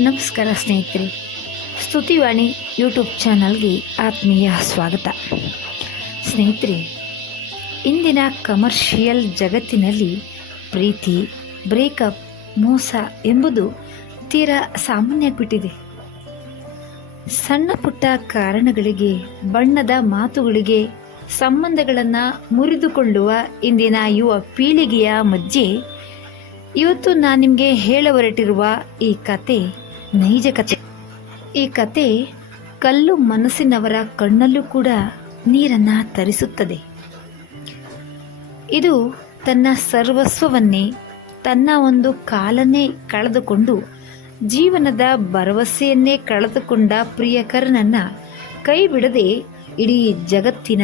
ನಮಸ್ಕಾರ ಸ್ನೇಹಿತರೆ, ಸ್ತುತಿವಾಣಿ ಯೂಟ್ಯೂಬ್ ಚಾನಲ್ಗೆ ಆತ್ಮೀಯ ಸ್ವಾಗತ. ಸ್ನೇಹಿತರೆ, ಇಂದಿನ ಕಮರ್ಷಿಯಲ್ ಜಗತ್ತಿನಲ್ಲಿ ಪ್ರೀತಿ, ಬ್ರೇಕಪ್, ಮೋಸ ಎಂಬುದು ತೀರಾ ಸಾಮಾನ್ಯವಾಗಿಬಿಟ್ಟಿದೆ. ಸಣ್ಣ ಪುಟ್ಟ ಕಾರಣಗಳಿಗೆ, ಬಣ್ಣದ ಮಾತುಗಳಿಗೆ ಸಂಬಂಧಗಳನ್ನು ಮುರಿದುಕೊಳ್ಳುವ ಇಂದಿನ ಯುವ ಪೀಳಿಗೆಯ ಮಧ್ಯೆ ಇವತ್ತು ನಾನು ನಿಮಗೆ ಹೇಳ ಹೊರಟಿರುವ ಈ ಕತೆ ನೈಜ ಕತೆ. ಈ ಕತೆ ಕಲ್ಲು ಮನಸ್ಸಿನವರ ಕಣ್ಣಲ್ಲೂ ಕೂಡ ನೀರನ್ನು ತರಿಸುತ್ತದೆ. ಇದು ತನ್ನ ಸರ್ವಸ್ವವನ್ನೇ, ತನ್ನ ಒಂದು ಕಾಲನ್ನೇ ಕಳೆದುಕೊಂಡು ಜೀವನದ ಭರವಸೆಯನ್ನೇ ಕಳೆದುಕೊಂಡ ಪ್ರಿಯಕರನನ್ನು ಕೈ ಬಿಡದೆ ಇಡೀ ಜಗತ್ತಿನ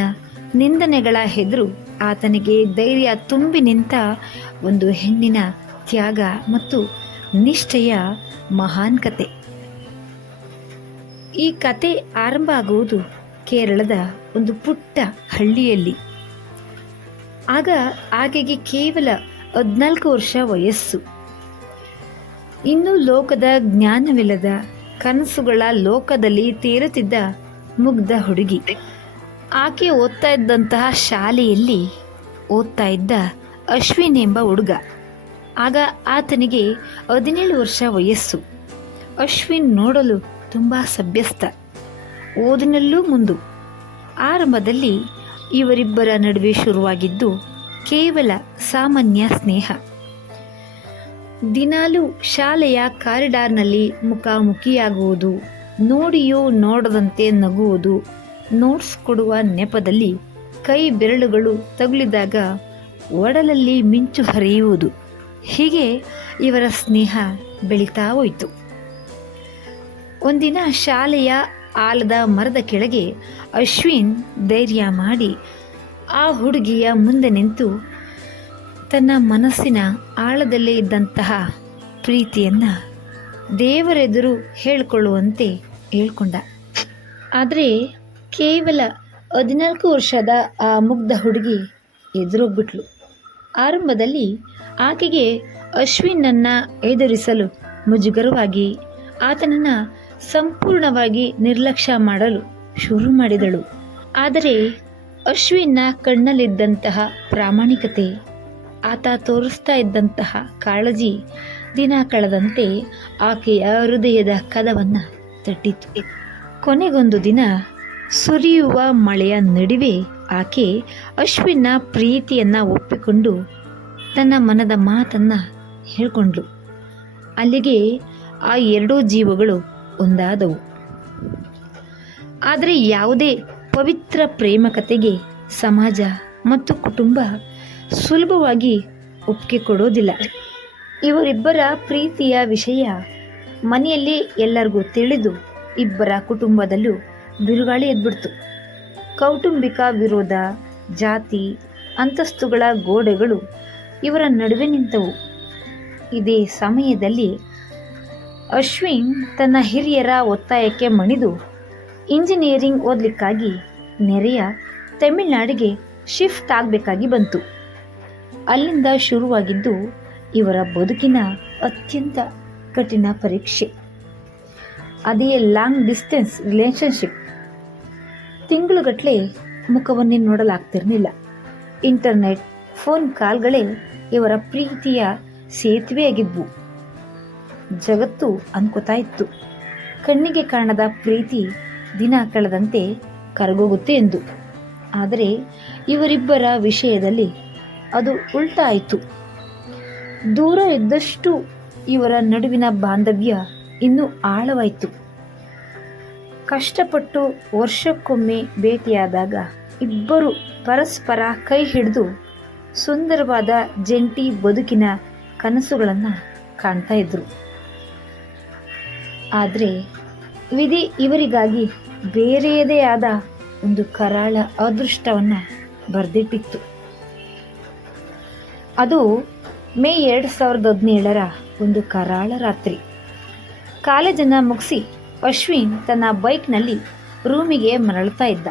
ನಿಂದನೆಗಳ ಎದುರು ಆತನಿಗೆ ಧೈರ್ಯ ತುಂಬಿ ನಿಂತ ಒಂದು ಹೆಣ್ಣಿನ ತ್ಯಾಗ ಮತ್ತು ನಿಷ್ಠೆಯ ಮಹಾನ್ ಕತೆ. ಈ ಕತೆ ಆರಂಭ ಆಗುವುದು ಕೇರಳದ ಒಂದು ಪುಟ್ಟ ಹಳ್ಳಿಯಲ್ಲಿ. ಆಗ ಆಕೆಗೆ ಕೇವಲ 14 ವರ್ಷ ವಯಸ್ಸು. ಇನ್ನೂ ಲೋಕದ ಜ್ಞಾನವಿಲ್ಲದ, ಕನಸುಗಳ ಲೋಕದಲ್ಲಿ ತೇರುತ್ತಿದ್ದ ಮುಗ್ಧ ಹುಡುಗಿ. ಆಕೆ ಓದ್ತಾ ಇದ್ದಂತಹ ಶಾಲೆಯಲ್ಲಿ ಓದ್ತಾ ಇದ್ದ ಅಶ್ವಿನ್ ಎಂಬ ಹುಡುಗ. ಆಗ ಆತನಿಗೆ 17 ವರ್ಷ ವಯಸ್ಸು. ಅಶ್ವಿನ್ ನೋಡಲು ತುಂಬ ಸಭ್ಯಸ್ಥ, ಓದಿನಲ್ಲೂ ಮುಂದು. ಆರಂಭದಲ್ಲಿ ಇವರಿಬ್ಬರ ನಡುವೆ ಶುರುವಾಗಿದ್ದು ಕೇವಲ ಸಾಮಾನ್ಯ ಸ್ನೇಹ. ದಿನಾಲೂ ಶಾಲೆಯ ಕಾರಿಡಾರ್ನಲ್ಲಿ ಮುಖಾಮುಖಿಯಾಗುವುದು, ನೋಡಿಯೂ ನೋಡದಂತೆ ನಗುವುದು, ನೋಟ್ಸ್ ಕೊಡುವ ನೆಪದಲ್ಲಿ ಕೈ ಬೆರಳುಗಳು ತಗುಲಿದಾಗ ಒಡಲಲ್ಲಿ ಮಿಂಚು ಹರಿಯುವುದು. ಹೀಗೆ ಇವರ ಸ್ನೇಹ ಬೆಳೀತಾ ಹೋಯಿತು. ಒಂದಿನ ಶಾಲೆಯ ಆಲದ ಮರದ ಕೆಳಗೆ ಅಶ್ವಿನ್ ಧೈರ್ಯ ಮಾಡಿ ಆ ಹುಡುಗಿಯ ಮುಂದೆ ನಿಂತು ತನ್ನ ಮನಸ್ಸಿನ ಆಳದಲ್ಲಿ ಇದ್ದಂತಹ ಪ್ರೀತಿಯನ್ನು ದೇವರೆದುರು ಹೇಳಿಕೊಳ್ಳುವಂತೆ ಹೇಳ್ಕೊಂಡ. ಆದರೆ ಕೇವಲ 14 ವರ್ಷದ ಆ ಮುಗ್ಧ ಹುಡುಗಿ ಎದುರೋಗ್ಬಿಟ್ಲು. ಆರಂಭದಲ್ಲಿ ಆಕೆಗೆ ಅಶ್ವಿನನ್ನು ಎದುರಿಸಲು ಮುಜುಗರವಾಗಿ ಆತನನ್ನು ಸಂಪೂರ್ಣವಾಗಿ ನಿರ್ಲಕ್ಷ್ಯ ಮಾಡಲು ಶುರು ಮಾಡಿದಳು. ಆದರೆ ಅಶ್ವಿನ್ನ ಕಣ್ಣಲ್ಲಿದ್ದಂತಹ ಪ್ರಾಮಾಣಿಕತೆ, ಆತ ತೋರಿಸ್ತಾ ಇದ್ದಂತಹ ಕಾಳಜಿ ದಿನ ಕಳೆದಂತೆ ಆಕೆಯ ಹೃದಯದ ಕದವನ್ನು ತಟ್ಟಿತು. ಕೊನೆಗೊಂದು ದಿನ ಸುರಿಯುವ ಮಳೆಯ ನಡುವೆ ಆಕೆ ಅಶ್ವಿನ್ನ ಪ್ರೀತಿಯನ್ನು ಒಪ್ಪಿಕೊಂಡು ತನ್ನ ಮನದ ಮಾತನ್ನು ಹೇಳ್ಕೊಂಡ್ಳು. ಅಲ್ಲಿಗೆ ಆ ಎರಡೂ ಜೀವಗಳು ಒಂದಾದವು. ಆದರೆ ಯಾವುದೇ ಪವಿತ್ರ ಪ್ರೇಮ ಕತೆಗೆ ಸಮಾಜ ಮತ್ತು ಕುಟುಂಬ ಸುಲಭವಾಗಿ ಒಪ್ಪಿಗೆ ಕೊಡೋದಿಲ್ಲ. ಇವರಿಬ್ಬರ ಪ್ರೀತಿಯ ವಿಷಯ ಮನೆಯಲ್ಲಿ ಎಲ್ಲರಿಗೂ ತಿಳಿದು ಇಬ್ಬರ ಕುಟುಂಬದಲ್ಲೂ ಬಿರುಗಾಳಿ ಎದ್ಬಿಡ್ತು. ಕೌಟುಂಬಿಕ ವಿರೋಧ, ಜಾತಿ, ಅಂತಸ್ತುಗಳ ಗೋಡೆಗಳು ಇವರ ನಡುವೆ ನಿಂತವು. ಇದೇ ಸಮಯದಲ್ಲಿ ಅಶ್ವಿನ್ ತನ್ನ ಹಿರಿಯರ ಒತ್ತಾಯಕ್ಕೆ ಮಣಿದು ಇಂಜಿನಿಯರಿಂಗ್ ಓದಲಿಕ್ಕಾಗಿ ನೆರೆಯ ತಮಿಳುನಾಡಿಗೆ ಶಿಫ್ಟ್ ಆಗಬೇಕಾಗಿ ಬಂತು. ಅಲ್ಲಿಂದ ಶುರುವಾಗಿದ್ದು ಇವರ ಬದುಕಿನ ಅತ್ಯಂತ ಕಠಿಣ ಪರೀಕ್ಷೆ. ಅದೇ ಲಾಂಗ್ ಡಿಸ್ಟೆನ್ಸ್ ರಿಲೇಷನ್ಶಿಪ್. ತಿಂಗಳುಗಟ್ಟಲೆ ಮುಖವನ್ನೇ ನೋಡಲಾಗ್ತಿರಲಿಲ್ಲ. ಇಂಟರ್ನೆಟ್, ಫೋನ್ ಕಾಲ್ಗಳೇ ಇವರ ಪ್ರೀತಿಯ ಸೇತುವೆಯಾಗಿದ್ವು. ಜಗತ್ತು ಅನ್ಕೋತಾ ಇತ್ತು, ಕಣ್ಣಿಗೆ ಕಾಣದ ಪ್ರೀತಿ ದಿನ ಕಳೆದಂತೆ ಕರಗೋಗುತ್ತೆ ಎಂದು. ಆದರೆ ಇವರಿಬ್ಬರ ವಿಷಯದಲ್ಲಿ ಅದು ಉಲ್ಟಾ ಆಯಿತು. ದೂರ ಇದ್ದಷ್ಟು ಇವರ ನಡುವಿನ ಬಾಂಧವ್ಯ ಇನ್ನೂ ಆಳವಾಯಿತು. ಕಷ್ಟಪಟ್ಟು ವರ್ಷಕ್ಕೊಮ್ಮೆ ಭೇಟಿಯಾದಾಗ ಇಬ್ಬರು ಪರಸ್ಪರ ಕೈ ಹಿಡಿದು ಸುಂದರವಾದ ಜಂಟಿ ಬದುಕಿನ ಕನಸುಗಳನ್ನು ಕಾಣ್ತಾ ಇದ್ರು. ಆದರೆ ವಿಧಿ ಇವರಿಗಾಗಿ ಬೇರೆಯದೇ ಆದ ಒಂದು ಕರಾಳ ಅದೃಷ್ಟವನ್ನು ಬರೆದಿಟ್ಟಿತ್ತು. ಅದು ಮೇ 2017ರ ಒಂದು ಕರಾಳ ರಾತ್ರಿ. ಕಾಲೇಜನ್ನು ಮುಗಿಸಿ ಅಶ್ವಿನ್ ತನ್ನ ಬೈಕ್ನಲ್ಲಿ ರೂಮಿಗೆ ಮರಳುತ್ತಾ ಇದ್ದ.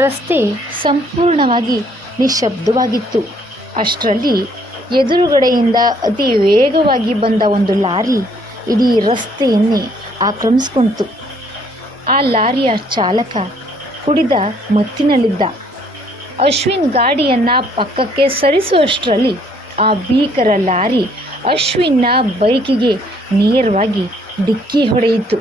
ರಸ್ತೆ ಸಂಪೂರ್ಣವಾಗಿ ನಿಶ್ಶಬ್ದವಾಗಿತ್ತು. ಅಷ್ಟರಲ್ಲಿ ಎದುರುಗಡೆಯಿಂದ ಅತಿ ವೇಗವಾಗಿ ಬಂದ ಒಂದು ಲಾರಿ ಇಡೀ ರಸ್ತೆಯನ್ನೇ ಆಕ್ರಮಿಸ್ಕೊಂತು. ಆ ಲಾರಿಯ ಚಾಲಕ ಕುಡಿದ ಮತ್ತಿನಲ್ಲಿದ್ದ. ಅಶ್ವಿನ್ ಗಾಡಿಯನ್ನು ಪಕ್ಕಕ್ಕೆ ಸರಿಸುವಷ್ಟರಲ್ಲಿ ಆ ಭೀಕರ ಲಾರಿ ಅಶ್ವಿನ್ನ ಬೈಕಿಗೆ ನೇರವಾಗಿ ಡಿಕ್ಕಿ ಹೊಡೆಯಿತು.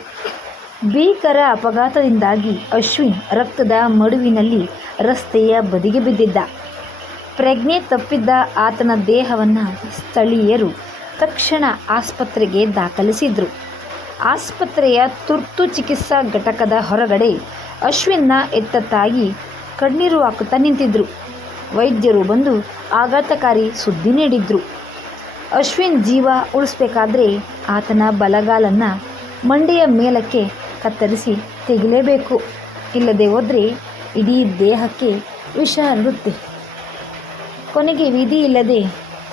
ಭೀಕರ ಅಪಘಾತದಿಂದಾಗಿ ಅಶ್ವಿನ್ ರಕ್ತದ ಮಡುವಿನಲ್ಲಿ ರಸ್ತೆಯ ಬದಿಗೆ ಬಿದ್ದಿದ್ದ. ಪ್ರಜ್ಞೆ ತಪ್ಪಿದ್ದ ಆತನ ದೇಹವನ್ನು ಸ್ಥಳೀಯರು ತಕ್ಷಣ ಆಸ್ಪತ್ರೆಗೆ ದಾಖಲಿಸಿದರು. ಆಸ್ಪತ್ರೆಯ ತುರ್ತು ಚಿಕಿತ್ಸಾ ಘಟಕದ ಹೊರಗಡೆ ಅಶ್ವಿನ್ನ ಎತ್ತ ತಾಯಿ ಕಣ್ಣೀರು ಹಾಕುತ್ತಾ ನಿಂತಿದ್ದರು. ವೈದ್ಯರು ಬಂದು ಆಘಾತಕಾರಿ ಸುದ್ದಿ ನೀಡಿದ್ರು. ಅಶ್ವಿನ್ ಜೀವ ಉಳಿಸ್ಬೇಕಾದ್ರೆ ಆತನ ಬಲಗಾಲನ್ನು ಮಂಡಿಯ ಮೇಲಕ್ಕೆ ಕತ್ತರಿಸಿ ತೆಗಿಲೇಬೇಕು, ಇಲ್ಲದೆ ಹೋದರೆ ಇಡೀ ದೇಹಕ್ಕೆ ವಿಷ ಹರಡುತ್ತೆ. ಕೊನೆಗೆ ವಿಧಿ ಇಲ್ಲದೆ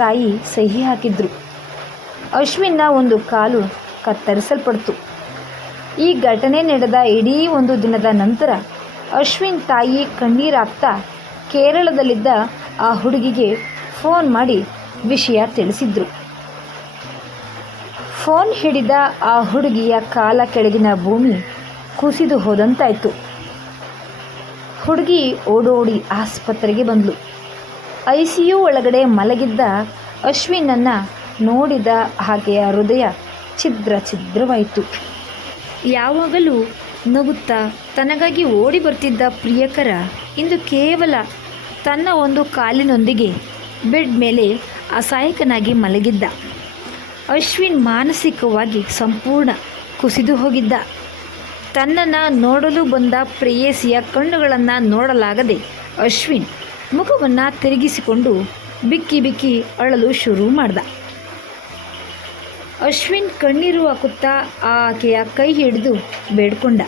ತಾಯಿ ಸಹಿ ಹಾಕಿದ್ರು. ಅಶ್ವಿನ್ನ ಒಂದು ಕಾಲು ಕತ್ತರಿಸಲ್ಪಡ್ತು. ಈ ಘಟನೆ ನಡೆದ ಇಡೀ ಒಂದು ದಿನದ ನಂತರ ಅಶ್ವಿನ್ ತಾಯಿ ಕಣ್ಣೀರಾಗ್ತಾ ಕೇರಳದಲ್ಲಿದ್ದ ಆ ಹುಡುಗಿಗೆ ಫೋನ್ ಮಾಡಿ ವಿಷಯ ತಿಳಿಸಿದ್ರು. ಫೋನ್ ಹಿಡಿದ ಆ ಹುಡುಗಿಯ ಕಾಲ ಕೆಳಗಿನ ಭೂಮಿ ಕುಸಿದು ಹೋದಂತಾಯಿತು. ಹುಡುಗಿ ಓಡೋಡಿ ಆಸ್ಪತ್ರೆಗೆ ಬಂದಳು. ICU ಒಳಗಡೆ ಮಲಗಿದ್ದ ಅಶ್ವಿನನ್ನು ನೋಡಿದ ಆಕೆಯ ಹೃದಯ ಛಿದ್ರವಾಯಿತು. ಯಾವಾಗಲೂ ನಗುತ್ತಾ ತನಗಾಗಿ ಓಡಿ ಬರ್ತಿದ್ದ ಪ್ರಿಯಕರ ಇಂದು ಕೇವಲ ತನ್ನ ಒಂದು ಕಾಲಿನೊಂದಿಗೆ ಬೆಡ್ ಮೇಲೆ ಅಸಹಾಯಕನಾಗಿ ಮಲಗಿದ್ದ. ಅಶ್ವಿನ್ ಮಾನಸಿಕವಾಗಿ ಸಂಪೂರ್ಣ ಕುಸಿದು ಹೋಗಿದ್ದ. ತನ್ನನ್ನು ನೋಡಲು ಬಂದ ಪ್ರೇಯಸಿಯ ಕಣ್ಣುಗಳನ್ನು ನೋಡಲಾಗದೆ ಅಶ್ವಿನ್ ಮುಖವನ್ನು ತಿರುಗಿಸಿಕೊಂಡು ಬಿಕ್ಕಿ ಬಿಕ್ಕಿ ಅಳಲು ಶುರು ಮಾಡ್ದ. ಅಶ್ವಿನ್ ಕಣ್ಣೀರು ಹಾಕುತ್ತಾ ಆಕೆಯ ಕೈ ಹಿಡಿದು ಬೇಡ್ಕೊಂಡ.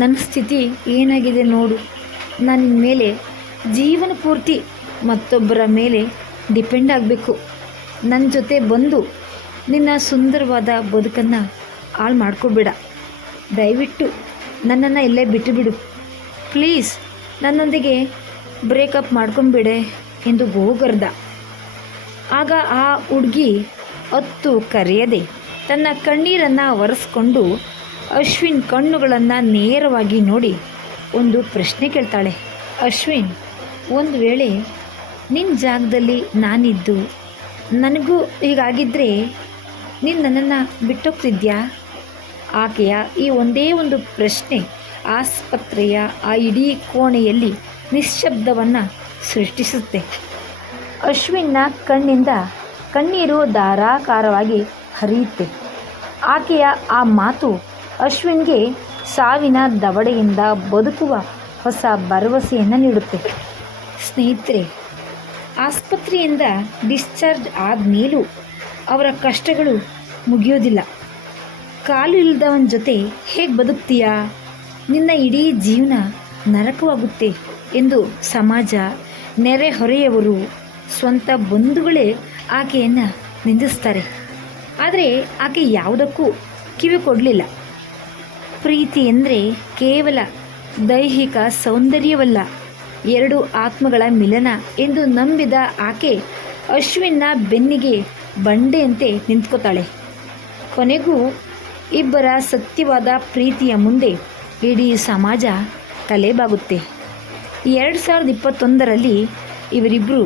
ನನ್ನ ಸ್ಥಿತಿ ಏನಾಗಿದೆ ನೋಡು, ನಾನು ನಿನ್ನ ಮೇಲೆ ಜೀವನ ಪೂರ್ತಿ ಮತ್ತೊಬ್ಬರ ಮೇಲೆ ಡಿಪೆಂಡ್ ಆಗಬೇಕು. ನನ್ನ ಜೊತೆ ಬಂದು ನಿನ್ನ ಸುಂದರವಾದ ಬದುಕನ್ನು ಹಾಳು ಮಾಡ್ಕೊಬೇಡ. ದಯವಿಟ್ಟು ನನ್ನನ್ನು ಇಲ್ಲೇ ಬಿಟ್ಟುಬಿಡು. ಪ್ಲೀಸ್ ನನ್ನೊಂದಿಗೆ ಬ್ರೇಕಪ್ ಮಾಡ್ಕೊಂಬಿಡೆ ಎಂದು ಗೋಗರ್ದ. ಆಗ ಆ ಹುಡುಗಿ ಹೊತ್ತು ಕರೆಯದೆ ತನ್ನ ಕಣ್ಣೀರನ್ನು ಒರೆಸ್ಕೊಂಡು ಅಶ್ವಿನ್ ಕಣ್ಣುಗಳನ್ನು ನೇರವಾಗಿ ನೋಡಿ ಒಂದು ಪ್ರಶ್ನೆ ಕೇಳ್ತಾಳೆ. ಅಶ್ವಿನ್, ಒಂದು ವೇಳೆ ನಿನ್ನ ಜಾಗದಲ್ಲಿ ನಾನಿದ್ದು ನನಗೂ ಹೀಗಾಗಿದ್ದರೆ ನೀನು ನನ್ನನ್ನು ಬಿಟ್ಟೋಗ್ತಿದ್ಯಾ? ಆಕೆಯ ಈ ಒಂದೇ ಒಂದು ಪ್ರಶ್ನೆ ಆಸ್ಪತ್ರೆಯ ಆ ಇಡೀ ಕೋಣೆಯಲ್ಲಿ ನಿಶ್ಶಬ್ದವನ್ನು ಸೃಷ್ಟಿಸುತ್ತೆ. ಅಶ್ವಿನ್ನ ಕಣ್ಣಿಂದ ಕಣ್ಣೀರು ಧಾರಾಕಾರವಾಗಿ ಹರಿಯುತ್ತೆ. ಆಕೆಯ ಆ ಮಾತು ಅಶ್ವಿನ್ಗೆ ಸಾವಿನ ದವಡೆಯಿಂದ ಬದುಕುವ ಹೊಸ ಭರವಸೆಯನ್ನು ನೀಡುತ್ತೆ. ಸ್ನೇಹಿತರೆ, ಆಸ್ಪತ್ರೆಯಿಂದ ಡಿಸ್ಚಾರ್ಜ್ ಆದಮೇಲೂ ಅವರ ಕಷ್ಟಗಳು ಮುಗಿಯೋದಿಲ್ಲ. ಕಾಲು ಇಲ್ಲದವನ ಜೊತೆ ಹೇಗೆ ಬದುಕ್ತೀಯಾ? ನಿನ್ನ ಇಡೀ ಜೀವನ ನರಕವಾಗುತ್ತೆ ಎಂದು ಸಮಾಜ, ನೆರೆಹೊರೆಯವರು, ಸ್ವಂತ ಬಂಧುಗಳೇ ಆಕೆಯನ್ನು ನಿಂದಿಸ್ತಾರೆ. ಆದರೆ ಆಕೆ ಯಾವುದಕ್ಕೂ ಕಿವಿ ಕೊಡಲಿಲ್ಲ. ಪ್ರೀತಿ ಎಂದರೆ ಕೇವಲ ದೈಹಿಕ ಸೌಂದರ್ಯವಲ್ಲ, ಎರಡು ಆತ್ಮಗಳ ಮಿಲನ ಎಂದು ನಂಬಿದ ಆಕೆ ಅಶ್ವಿನ್ನ ಬೆನ್ನಿಗೆ ಬಂಡೆಯಂತೆ ನಿಂತ್ಕೋತಾಳೆ. ಕೊನೆಗೂ ಇಬ್ಬರ ಸತ್ಯವಾದ ಪ್ರೀತಿಯ ಮುಂದೆ ಇಡೀ ಸಮಾಜ ತಲೆಬಾಗುತ್ತೆ. 2021ರಲ್ಲಿ ಇವರಿಬ್ಬರು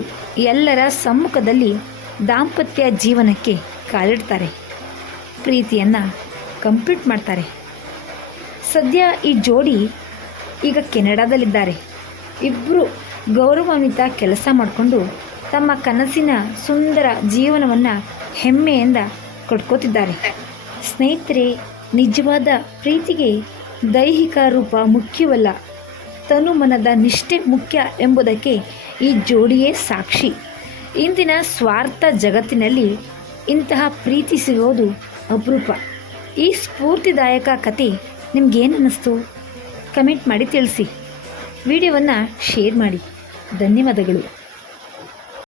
ಎಲ್ಲರ ಸಮ್ಮುಖದಲ್ಲಿ ದಾಂಪತ್ಯ ಜೀವನಕ್ಕೆ ಕಾಲಿಡ್ತಾರೆ, ಪ್ರೀತಿಯನ್ನು ಕಂಪ್ಲೀಟ್ ಮಾಡ್ತಾರೆ. ಸದ್ಯ ಈ ಜೋಡಿ ಈಗ ಕೆನಡಾದಲ್ಲಿದ್ದಾರೆ. ಇಬ್ಬರು ಗೌರವಾನ್ವಿತ ಕೆಲಸ ಮಾಡಿಕೊಂಡು ತಮ್ಮ ಕನಸಿನ ಸುಂದರ ಜೀವನವನ್ನು ಹೆಮ್ಮೆಯಿಂದ ಕಟ್ಕೋತಿದ್ದಾರೆ. ಸ್ನೇಹಿತರೆ, ನಿಜವಾದ ಪ್ರೀತಿಗೆ ದೈಹಿಕ ರೂಪ ಮುಖ್ಯವಲ್ಲ, ತನುಮನದ ನಿಷ್ಠೆ ಮುಖ್ಯ ಎಂಬುದಕ್ಕೆ ಈ ಜೋಡಿಯೇ ಸಾಕ್ಷಿ. ಇಂದಿನ ಸ್ವಾರ್ಥ ಜಗತ್ತಿನಲ್ಲಿ ಇಂತಹ ಪ್ರೀತಿ ಸಿಗೋದು ಅಪರೂಪ. ಈ ಸ್ಫೂರ್ತಿದಾಯಕ ಕತೆ ನಿಮಗೇನು ಅನ್ನಿಸ್ತು? ಕಮೆಂಟ್ ಮಾಡಿ ತಿಳಿಸಿ. ವಿಡಿಯೋವನ್ನು ಶೇರ್ ಮಾಡಿ. ಧನ್ಯವಾದಗಳು.